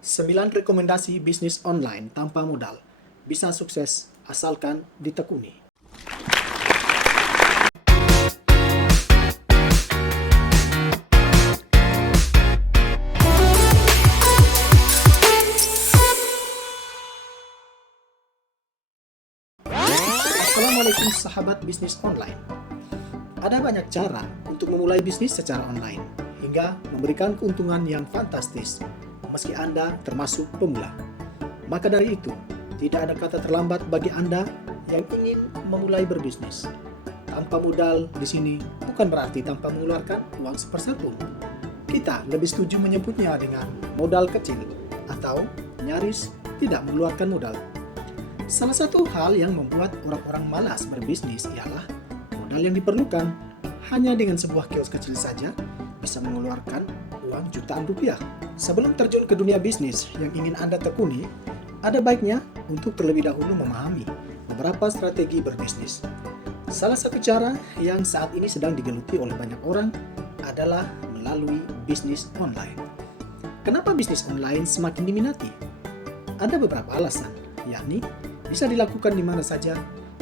9 rekomendasi bisnis online tanpa modal. Bisa sukses asalkan ditekuni. Assalamualaikum sahabat bisnis online. Ada banyak cara untuk memulai bisnis secara online hingga memberikan keuntungan yang fantastis meski Anda termasuk pemula. Maka dari itu, tidak ada kata terlambat bagi Anda yang ingin memulai berbisnis. Tanpa modal di sini bukan berarti tanpa mengeluarkan uang sepeser pun. Kita lebih setuju menyebutnya dengan modal kecil atau nyaris tidak mengeluarkan modal. Salah satu hal yang membuat orang-orang malas berbisnis ialah modal yang diperlukan. Hanya dengan sebuah kios kecil saja bisa mengeluarkan uang jutaan rupiah. Sebelum terjun ke dunia bisnis yang ingin Anda tekuni, ada baiknya untuk terlebih dahulu memahami beberapa strategi berbisnis. Salah satu cara yang saat ini sedang digeluti oleh banyak orang adalah melalui bisnis online. Kenapa bisnis online semakin diminati? Ada beberapa alasan, yakni bisa dilakukan di mana saja,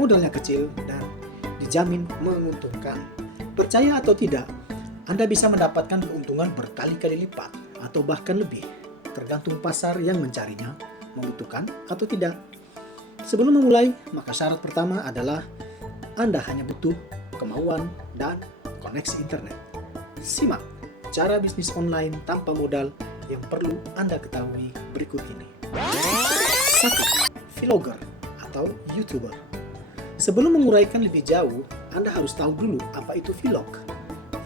modalnya kecil, dan dijamin menguntungkan. Percaya atau tidak, Anda bisa mendapatkan keuntungan berkali-kali lipat atau bahkan lebih, tergantung pasar yang mencarinya, membutuhkan atau tidak. Sebelum memulai, maka syarat pertama adalah Anda hanya butuh kemauan dan koneksi internet. Simak cara bisnis online tanpa modal yang perlu Anda ketahui berikut ini. 1. Vlogger atau YouTuber. Sebelum menguraikan lebih jauh, Anda harus tahu dulu apa itu vlog.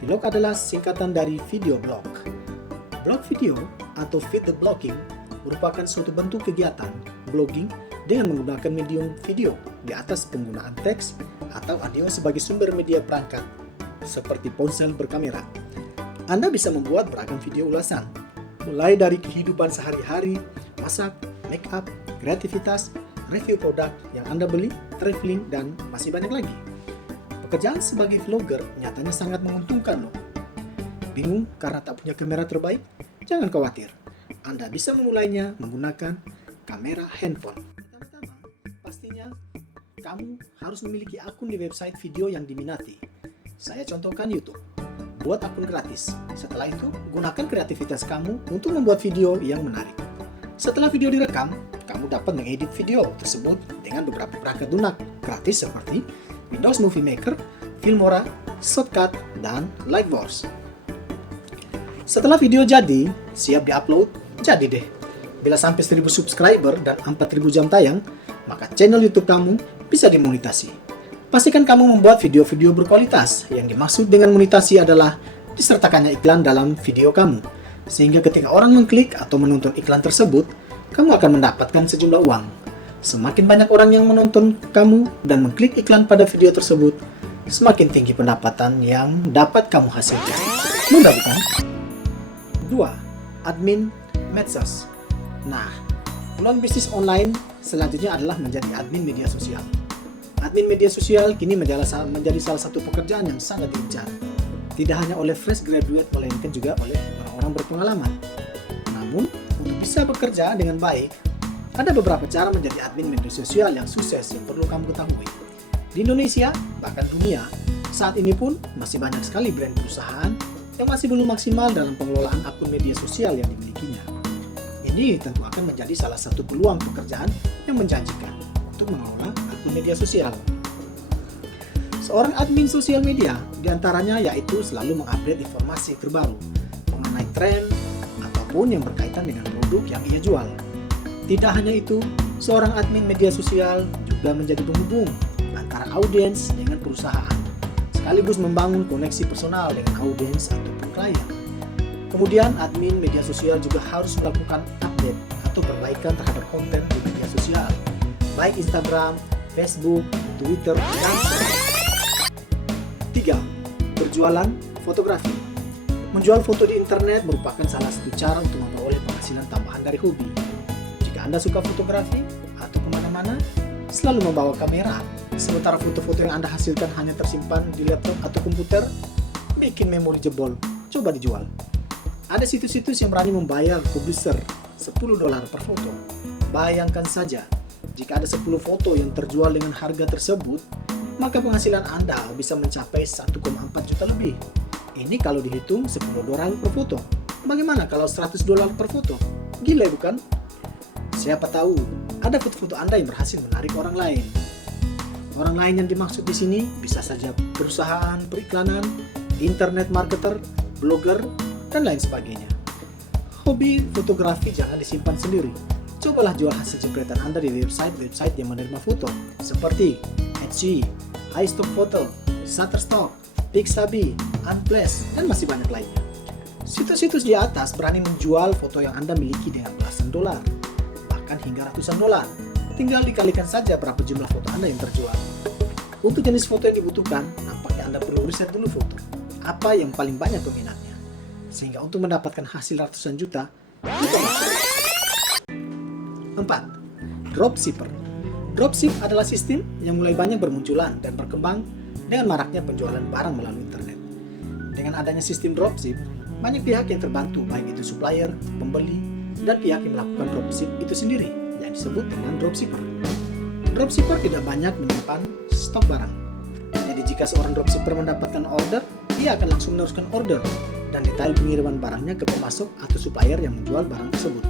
Vlog adalah singkatan dari video blog. Blog video atau video blogging merupakan suatu bentuk kegiatan blogging dengan menggunakan medium video di atas penggunaan teks atau audio sebagai sumber media perangkat, seperti ponsel berkamera. Anda bisa membuat beragam video ulasan, mulai dari kehidupan sehari-hari, masak, make up, kreativitas, review produk yang Anda beli, traveling, dan masih banyak lagi. Pekerjaan sebagai vlogger nyatanya sangat menguntungkan loh. Bingung karena tak punya kamera terbaik? Jangan khawatir, Anda bisa memulainya menggunakan kamera handphone. Pertama-tama, pastinya kamu harus memiliki akun di website video yang diminati. Saya contohkan YouTube. Buat akun gratis. Setelah itu, gunakan kreativitas kamu untuk membuat video yang menarik. Setelah video direkam, kamu dapat mengedit video tersebut dengan beberapa perangkat lunak gratis seperti Windows Movie Maker, Filmora, Shotcut, dan Lightworks. Setelah video jadi, siap diupload, jadi deh. Bila sampai 1000 subscriber dan 4000 jam tayang, maka channel YouTube kamu bisa dimonetasi. Pastikan kamu membuat video-video berkualitas. Yang dimaksud dengan monetasi adalah disertakannya iklan dalam video kamu, sehingga ketika orang mengklik atau menonton iklan tersebut, kamu akan mendapatkan sejumlah uang. Semakin banyak orang yang menonton kamu dan mengklik iklan pada video tersebut, semakin tinggi pendapatan yang dapat kamu hasilkan. Mudah bukan? 2. Admin medsos. Nah, peluang bisnis online selanjutnya adalah menjadi admin media sosial. Admin media sosial kini menjadi salah satu pekerjaan yang sangat diincar. Tidak hanya oleh fresh graduate, melainkan juga oleh orang-orang berpengalaman. Namun, untuk bisa bekerja dengan baik, ada beberapa cara menjadi admin media sosial yang sukses yang perlu kamu ketahui. Di Indonesia, bahkan dunia, saat ini pun masih banyak sekali brand perusahaan yang masih belum maksimal dalam pengelolaan akun media sosial yang dimilikinya. Ini tentu akan menjadi salah satu peluang pekerjaan yang menjanjikan untuk mengelola akun media sosial. Seorang admin sosial media diantaranya yaitu selalu mengupdate informasi terbaru mengenai tren ataupun yang berkaitan dengan produk yang ia jual. Tidak hanya itu, seorang admin media sosial juga menjadi penghubung antara audiens dengan perusahaan, sekaligus membangun koneksi personal dengan audiens ataupun klien. Kemudian, admin media sosial juga harus melakukan update atau perbaikan terhadap konten di media sosial, baik Instagram, Facebook, Twitter, dan sebagainya. 3. Berjualan fotografi. Menjual foto di internet merupakan salah satu cara untuk memperoleh penghasilan tambahan dari hobi. Jika Anda suka fotografi atau kemana-mana, selalu membawa kamera. Sementara foto-foto yang Anda hasilkan hanya tersimpan di laptop atau komputer, bikin memori jebol, coba dijual. Ada situs-situs yang berani membayar publisher $10 per foto. Bayangkan saja, jika ada 10 foto yang terjual dengan harga tersebut, maka penghasilan Anda bisa mencapai 1,4 juta lebih. Ini kalau dihitung $10 per foto. Bagaimana kalau $100 per foto? Gila bukan? Siapa tahu ada foto-foto Anda yang berhasil menarik orang lain. Orang lain yang dimaksud di sini bisa saja perusahaan periklanan, internet marketer, blogger, dan lain sebagainya. Hobi fotografi jangan disimpan sendiri. Cobalah jual hasil jepretan Anda di website-website yang menerima foto seperti Etsy, iStock, Shutterstock, Pixabay, Unsplash, dan masih banyak lainnya. Situs-situs di atas berani menjual foto yang Anda miliki dengan belasan dolar, bahkan hingga ratusan dolar. Tinggal dikalikan saja berapa jumlah foto Anda yang terjual. Untuk jenis foto yang dibutuhkan, nampaknya Anda perlu riset dulu foto. Apa yang paling banyak peminatnya? Sehingga untuk mendapatkan hasil ratusan juta, itu maksudnya. 4. Dropshipper. Dropship adalah sistem yang mulai banyak bermunculan dan berkembang dengan maraknya penjualan barang melalui internet. Dengan adanya sistem dropship, banyak pihak yang terbantu, baik itu supplier, pembeli, dan pihak yang melakukan dropship itu sendiri, yang disebut dengan dropshipper. Dropshipper tidak banyak menyimpan stok barang. Jadi jika seorang dropshipper mendapatkan order, ia akan langsung meneruskan order dan detail pengiriman barangnya ke pemasok atau supplier yang menjual barang tersebut.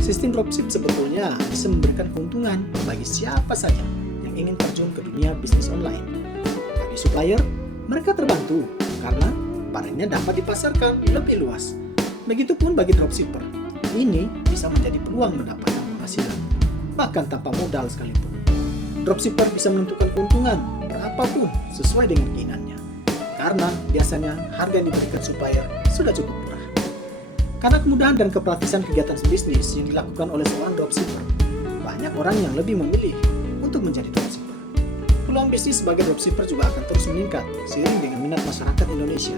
Sistem dropship sebetulnya bisa memberikan keuntungan bagi siapa saja yang ingin terjun ke dunia bisnis online. Bagi supplier, mereka terbantu karena barangnya dapat dipasarkan lebih luas. Begitupun bagi dropshipper, ini bisa menjadi peluang mendapatkan penghasilan, bahkan tanpa modal sekalipun. Dropshipper bisa menentukan keuntungan berapapun sesuai dengan keinginannya, karena biasanya harga yang diberikan supplier sudah cukup murah. Karena kemudahan dan kepraktisan kegiatan bisnis yang dilakukan oleh seorang dropshipper, banyak orang yang lebih memilih untuk menjadi dropshipper. Peluang bisnis sebagai dropshipper juga akan terus meningkat seiring dengan minat masyarakat Indonesia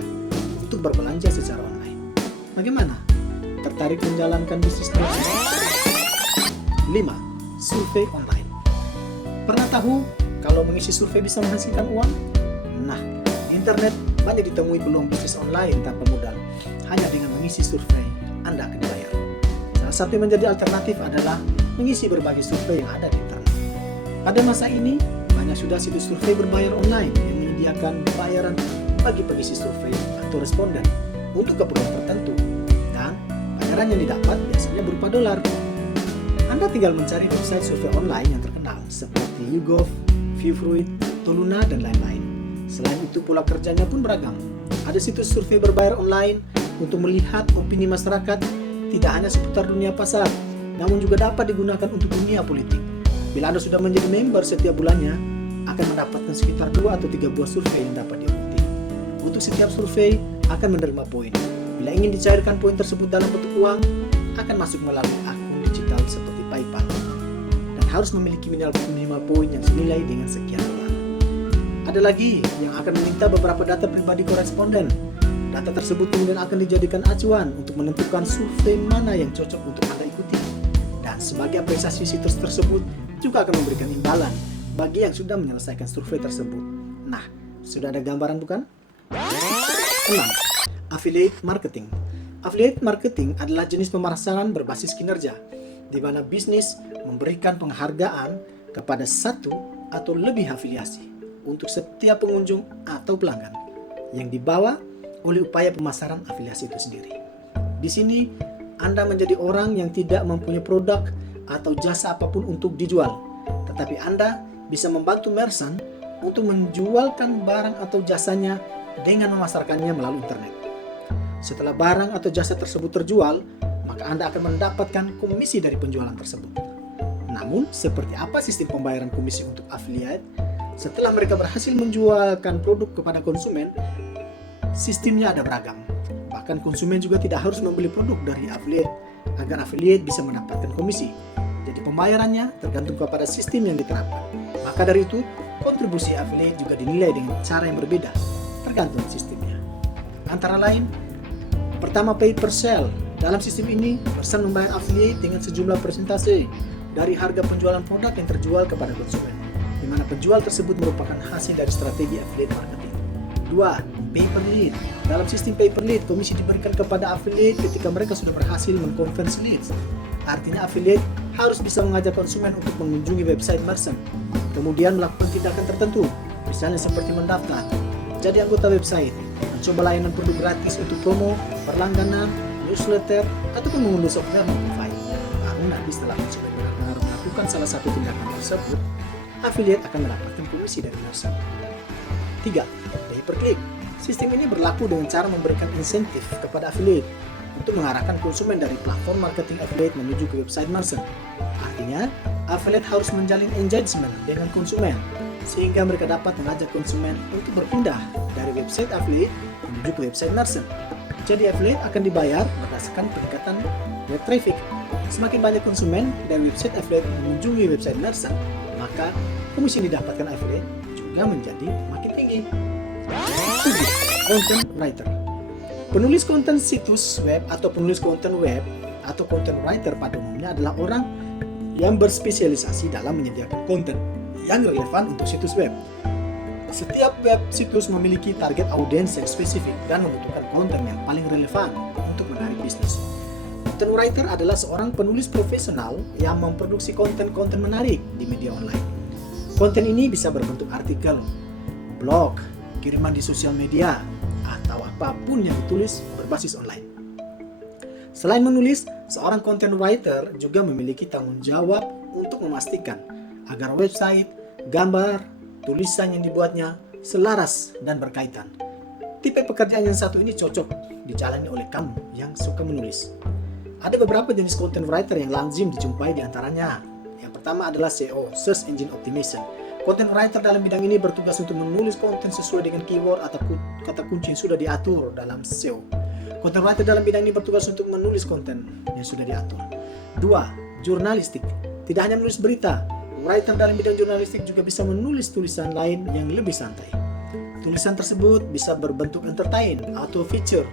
untuk berbelanja secara online. Bagaimana? Tertarik menjalankan bisnis dropshipper? 5. Survei online. Pernah tahu kalau mengisi survei bisa menghasilkan uang? Nah, di internet banyak ditemui peluang bisnis online tanpa modal. Hanya dengan mengisi survei, Anda akan dibayar. Salah satu yang menjadi alternatif adalah mengisi berbagai survei yang ada di internet. Pada masa ini, banyak sudah situs survei berbayar online yang menyediakan bayaran bagi pengisi survei atau responden untuk keperluan tertentu, dan bayaran yang didapat biasanya berupa dolar. Anda tinggal mencari website survei online yang terkenal seperti YouGov, Viewfruit, Toluna, dan lain-lain. Selain itu, pola kerjanya pun beragam. Ada situs survei berbayar online untuk melihat opini masyarakat tidak hanya seputar dunia pasar, namun juga dapat digunakan untuk dunia politik. Bila Anda sudah menjadi member setiap bulannya, akan mendapatkan sekitar 2 atau 3 buah survei yang dapat diikuti. Untuk setiap survei akan menerima poin. Bila ingin dicairkan poin tersebut dalam bentuk uang, akan masuk melalui akun digital seperti PayPal dan harus memiliki minimal poin yang senilai dengan sekian dolar. Ada lagi yang akan meminta beberapa data pribadi koresponden. Data tersebut kemudian akan dijadikan acuan untuk menentukan survei mana yang cocok untuk Anda ikuti. Dan sebagai apresiasi situs tersebut juga akan memberikan imbalan bagi yang sudah menyelesaikan survei tersebut. Nah, sudah ada gambaran bukan? 6. Affiliate marketing. Affiliate marketing adalah jenis pemasaran berbasis kinerja, di mana bisnis memberikan penghargaan kepada satu atau lebih afiliasi untuk setiap pengunjung atau pelanggan yang dibawa oleh upaya pemasaran afiliasi itu sendiri. Di sini, Anda menjadi orang yang tidak mempunyai produk atau jasa apapun untuk dijual, tetapi Anda bisa membantu merchant untuk menjualkan barang atau jasanya dengan memasarkannya melalui internet. Setelah barang atau jasa tersebut terjual, maka Anda akan mendapatkan komisi dari penjualan tersebut. Namun, seperti apa sistem pembayaran komisi untuk affiliate? Setelah mereka berhasil menjualkan produk kepada konsumen, sistemnya ada beragam. Bahkan konsumen juga tidak harus membeli produk dari affiliate agar affiliate bisa mendapatkan komisi. Jadi pembayarannya tergantung kepada sistem yang diterapkan. Maka dari itu, kontribusi affiliate juga dinilai dengan cara yang berbeda, tergantung sistemnya. Antara lain, pertama pay per sale. Dalam sistem ini, merchant membayar affiliate dengan sejumlah persentase dari harga penjualan produk yang terjual kepada konsumen, di mana penjual tersebut merupakan hasil dari strategi affiliate marketing. 2. Pay per lead. Dalam sistem pay per lead, komisi diberikan kepada affiliate ketika mereka sudah berhasil mengkonversi leads Artinya affiliate harus bisa mengajak konsumen untuk mengunjungi website merchant, kemudian melakukan tindakan tertentu, misalnya seperti mendaftar, jadi anggota website, mencoba layanan produk gratis untuk promo, berlangganan, newsletter, ataupun mengunduh software Notify. Baru nanti setelah konsumen benar-benar melakukan salah satu tindakan tersebut, affiliate akan mendapatkan komisi dari merchant. 3. Pay per click. Sistem ini berlaku dengan cara memberikan insentif kepada affiliate untuk mengarahkan konsumen dari platform marketing affiliate menuju ke website merchant. Artinya, affiliate harus menjalin engagement dengan konsumen sehingga mereka dapat mengajak konsumen untuk berpindah dari website affiliate menuju ke website merchant. Jadi affiliate akan dibayar berdasarkan peningkatan web traffic. Semakin banyak konsumen dari website affiliate mengunjungi website merchant, maka komisi yang didapatkan affiliate juga menjadi makin tinggi. 7. Content writer. Penulis konten situs web atau penulis konten web atau content writer pada umumnya adalah orang yang berspesialisasi dalam menyediakan konten yang relevan untuk situs web. Setiap web situs memiliki target audiens yang spesifik dan membutuhkan konten yang paling relevan untuk menarik bisnis. Content writer adalah seorang penulis profesional yang memproduksi konten-konten menarik di media online. Konten ini bisa berbentuk artikel, blog, kiriman di sosial media, atau apapun yang ditulis berbasis online. Selain menulis, seorang content writer juga memiliki tanggung jawab untuk memastikan agar website, gambar, tulisan yang dibuatnya selaras dan berkaitan. Tipe pekerjaan yang satu ini cocok dijalani oleh kamu yang suka menulis. Ada beberapa jenis content writer yang lazim dijumpai di antaranya. Yang pertama adalah SEO, Search Engine Optimization. Content writer dalam bidang ini bertugas untuk menulis konten sesuai dengan keyword atau kata kunci yang sudah diatur dalam SEO. Content writer dalam bidang ini bertugas untuk menulis konten yang sudah diatur. 2. Jurnalistik. Tidak hanya menulis berita, writer dalam bidang jurnalistik juga bisa menulis tulisan lain yang lebih santai. Tulisan tersebut bisa berbentuk entertain atau feature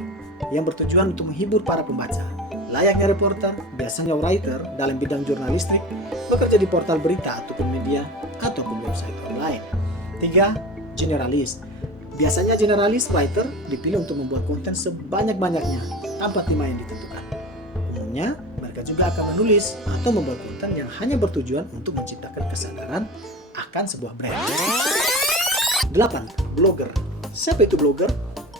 yang bertujuan untuk menghibur para pembaca. Layaknya reporter, biasanya writer dalam bidang jurnalistik bekerja di portal berita ataupun media ataupun website online. 3. Generalis. Biasanya generalis writer dipilih untuk membuat konten sebanyak-banyaknya tanpa tema yang ditentukan. Umumnya, mereka juga akan menulis atau membuat konten yang hanya bertujuan untuk menciptakan kesadaran akan sebuah brand. 8. Blogger. Siapa itu blogger?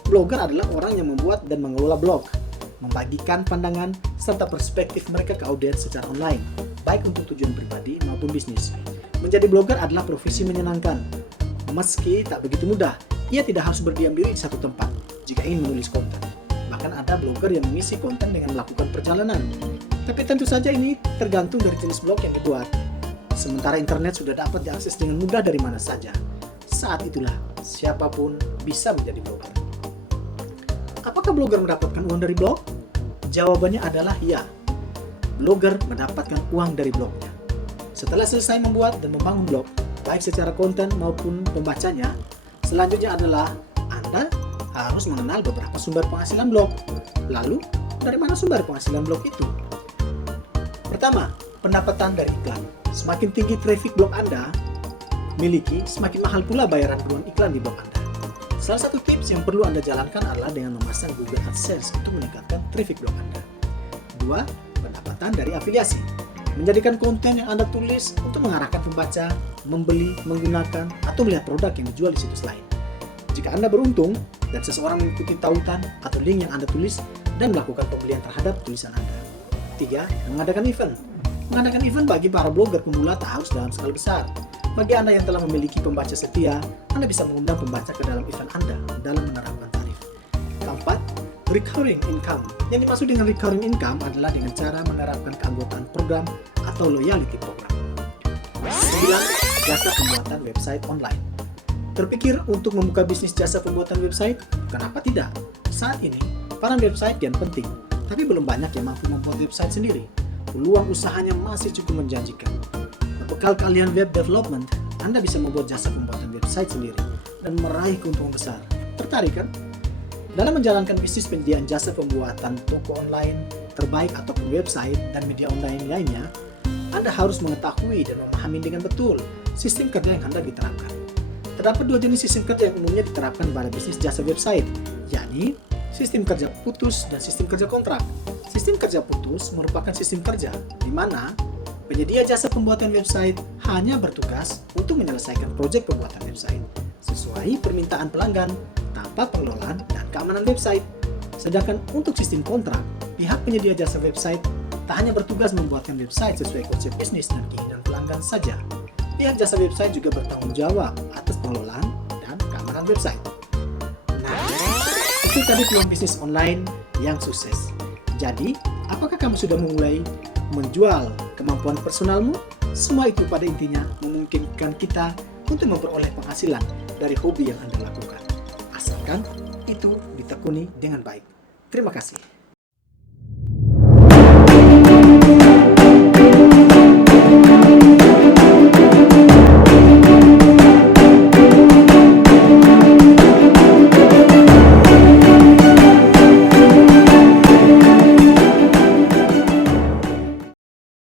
Blogger adalah orang yang membuat dan mengelola blog, membagikan pandangan serta perspektif mereka ke audiens secara online, baik untuk tujuan pribadi maupun bisnis. Menjadi blogger adalah profesi menyenangkan. Meski tak begitu mudah, ia tidak harus berdiam diri di satu tempat jika ingin menulis konten. Bahkan ada blogger yang mengisi konten dengan melakukan perjalanan. Tapi tentu saja ini tergantung dari jenis blog yang dibuat. Sementara internet sudah dapat diakses dengan mudah dari mana saja. Saat itulah siapapun bisa menjadi blogger. Apakah blogger mendapatkan uang dari blog? Jawabannya adalah ya. Blogger mendapatkan uang dari blognya. Setelah selesai membuat dan membangun blog, baik secara konten maupun pembacanya, selanjutnya adalah Anda harus mengenal beberapa sumber penghasilan blog. Lalu, dari mana sumber penghasilan blog itu? Pertama, pendapatan dari iklan. Semakin tinggi traffic blog Anda miliki, semakin mahal pula bayaran peluang iklan di blog Anda. Salah satu tips yang perlu Anda jalankan adalah dengan memasang Google AdSense untuk meningkatkan traffic blog Anda. 2. Pendapatan dari afiliasi. Menjadikan konten yang Anda tulis untuk mengarahkan pembaca, membeli, menggunakan, atau melihat produk yang dijual di situs lain. Jika Anda beruntung dan seseorang mengikuti tautan atau link yang Anda tulis dan melakukan pembelian terhadap tulisan Anda. 3. Mengadakan event. Mengadakan event bagi para blogger pemula tak harus dalam skala besar. Bagi Anda yang telah memiliki pembaca setia, Anda bisa mengundang pembaca ke dalam event Anda dalam menerapkan tarif. 4. Recurring income. Yang dimaksud dengan recurring income adalah dengan cara menerapkan keanggotaan program atau loyalty program. 9. Jasa pembuatan website online. Terpikir untuk membuka bisnis jasa pembuatan website? Kenapa tidak? Saat ini, para website kian penting, tapi belum banyak yang mampu membuat website sendiri. Peluang usahanya masih cukup menjanjikan. Berbekal keahlian web development, Anda bisa membuat jasa pembuatan website sendiri dan meraih keuntungan besar. Tertarik kan? Dalam menjalankan bisnis penyediaan jasa pembuatan toko online terbaik ataupun website dan media online lainnya, Anda harus mengetahui dan memahami dengan betul sistem kerja yang hendak diterapkan. Terdapat dua jenis sistem kerja yang umumnya diterapkan pada bisnis jasa website, yakni Sistem kerja putus dan sistem kerja kontrak. Sistem kerja putus merupakan sistem kerja di mana penyedia jasa pembuatan website hanya bertugas untuk menyelesaikan proyek pembuatan website sesuai permintaan pelanggan tanpa pengelolaan dan keamanan website. Sedangkan untuk sistem kontrak, pihak penyedia jasa website tak hanya bertugas membuatkan website sesuai konsep bisnis dan keinginan pelanggan saja. Pihak jasa website juga bertanggung jawab atas pengelolaan dan keamanan website. Nah, itu tadi peluang bisnis online yang sukses. Jadi, apakah kamu sudah memulai menjual kemampuan personalmu? Semua itu pada intinya memungkinkan kita untuk memperoleh penghasilan dari hobi yang Anda lakukan. Asalkan itu ditekuni dengan baik. Terima kasih.